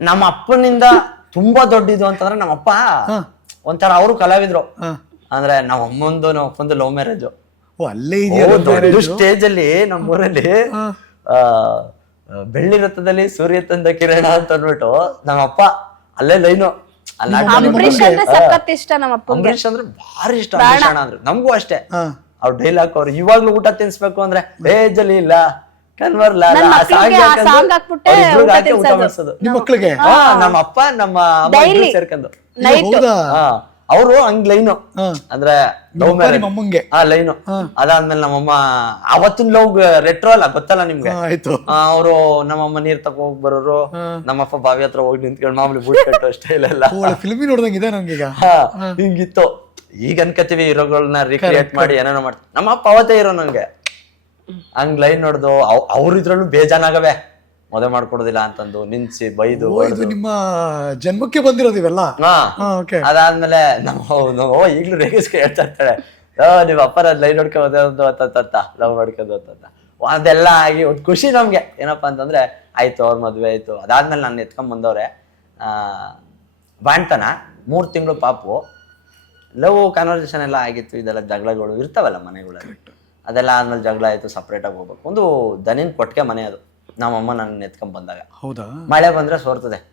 ನಮ್ಮ ಅಪ್ಪನಿಂದ ತುಂಬಾ ದೊಡ್ಡದು ಅಂತಂದ್ರೆ ನಮ್ಮ ಅಪ್ಪ. ಒಂಥರ ಅವರು ಕಲಾವಿದ್ರು. ಅಂದ್ರೆ ನಮ್ಮ ಅಮ್ಮಂದು ನಮ್ಮ ಅಪ್ಪಂದು ಲವ್ ಮ್ಯಾರೇಜ್ ಓ ಅಲ್ಲೇ ದೊಡ್ಡ. ಸ್ಟೇಜ್ ಅಲ್ಲಿ ನಮ್ಮೂರಲ್ಲಿ ಬೆಳ್ಳಿ ರಥದಲ್ಲಿ ಸೂರ್ಯ ತಂದ ಕಿರಣ ಅಂತ ಅಂದ್ಬಿಟ್ಟು ನಮ್ಮ ಅಪ್ಪ ಅಲ್ಲೇ ಲೈನು. ಅಂಬರೀಷ್ ಅಂದ್ರೆ ಭಾರಿ ಇಷ್ಟ ಅಂದ್ರೆ ನಮಗೂ ಅಷ್ಟೇ. ಅವ್ರು ಅವ್ರ ಡೈಲಾಗ್ ಅವ್ರು ಇವಾಗ್ಲೂ ಊಟ ತಿನ್ಸ್ಬೇಕು ಅಂದ್ರೆ ಬೇಜಲ್ಲಿ ಜಲಿ ಇಲ್ಲ ಕನ್ವರ್ಲ ಹಾಕ್ಬಿಟ್ಟೆ ಊಟ. ಮಾಡ್ಸೋದು. ನಿಮ್ ಮಕ್ಳಿಗೆ? ಹಾ ನಮ್ಮ ಅಪ್ಪ ನಮ್ಮ ಅಮ್ಮ ಇಬ್ರು Daily. ಸೇರ್ಕೊಂಡು. ನೈಟ್. ಹೌದಾ? ಹಾ ಅವರು ಹಂಗ್ ಲೈನು. ಹಾ. ಅಂದ್ರೆ ಲವ್ ನಿಮ್ಮ ಮ್ಯಾರೇಜ್ ಆ ಹಾ. ಲೈನು ಅದಾದ್ಮೇಲೆ ನಮ್ಮಮ್ಮ ಅವತ್ತಿನ ಲವ್ ರೆಟ್ರೋ ಅಲ್ಲ ಗೊತ್ತಲ್ಲ ನಿಮ್ಗೆ? ಹಾ, ಆಯ್ತು. ಅವರು ನಮ್ಮಮ್ಮ ನೀರ್ ತಗೋ ಹೋಗ್ ಬರೋರು. ನಮ್ಮಪ್ಪ ಬಾವಿ ಹತ್ರ ಹೋಗಿ ನಿಂತ್ಕೊಂಡು ಮಾಮೂಲಿ ಬೂಟ್ ಕಟ್ಟೋ ಸ್ಟೈಲ್ ಎಲ್ಲ ಒಳ್ಳೆ ಫಿಲ್ಮಿ ನೋಡ್ದಂಗಿದೆ ನನ್ಗೀಗ ಹಾ, ಹಿಂಗಿತ್ತು. ಈಗ ಅನ್ಕತೀವಿ ಹೀರೋಗಳನ್ನ ರೀಕ್ರಿಯೇಟ್ ಮಾಡಿ ಏನೇನೋ ಮಾಡ್ತೀವಿ ನಮ್ಮ ಅಪ್ಪ ಅವತ್ತೇ ಇರೋ ನಂಗೆ. ಹಂಗ್ ಲೈನ್ ನೋಡ್ದು ಅವ್ರ ಇದ್ರಲ್ಲೂ ಬೇಜಾನಾಗವೆ ಮದುವೆ ಮಾಡ್ಕೊಡೋದಿಲ್ಲ ಅಂತಂದು ನಿನ್ಸಿ ಬೈದು ಓ ಇದು ನಿಮ್ಮ ಜನ್ಮಕ್ಕೆ ಬಂದಿರೋದು ಇವೆಲ್ಲ? ಹಾ. ಓಕೆ ಅದಾದ್ಮೇಲೆ ನಮ್ಮ ಓ ಈಗ್ಲೂ ರೇಗಿಸ್ ಹೇಳ್ತಾ ಇರ್ತಾಳೆ. ಓ ನೀವು ಅಪ್ಪರ ಲೈನ್ ನೋಡ್ಕೊಂಡು ಅತ್ತ ಲವ್ ಮಾಡ್ಕೊಂಡು ಅಂತ ಅದೆಲ್ಲ ಆಗಿ ಒಂದು ಖುಷಿ ನಮ್ಗೆ. ಏನಪ್ಪಾ ಅಂತಂದ್ರೆ ಆಯ್ತು ಅವ್ರ ಮದ್ವೆ ಆಯ್ತು. ಅದಾದ್ಮೇಲೆ ನಾನು ಎತ್ಕೊಂಡ್ ಬಂದವ್ರೆ ಆ ಬಾಣ್ತನ ಮೂರ್ ತಿಂಗಳು ಪಾಪು. ಲವ್ ಕನ್ವರ್ಸೇಷನ್ ಎಲ್ಲ ಆಗಿತ್ತು ಇದೆಲ್ಲ ಜಗಳಗಳು ಇರ್ತಾವಲ್ಲ ಮನೆಗಳಲ್ಲಿ. ಅದೆಲ್ಲ ಆದ್ಮೇಲೆ ಜಗಳ ಆಯ್ತು ಸಪ್ರೇಟಾಗಿ ಹೋಗ್ಬೇಕು. ಒಂದು ದನಿನ್ ಕೊಟ್ಟಿಗೆ ಮನೆ ಅದು. ನಮ್ಮಮ್ಮ ನನ್ನ ಎತ್ಕೊಂಡ್ ಬಂದಾಗ. ಹೌದಾ? ಮಳೆ ಬಂದ್ರೆ ಸೋರ್ತದೆ.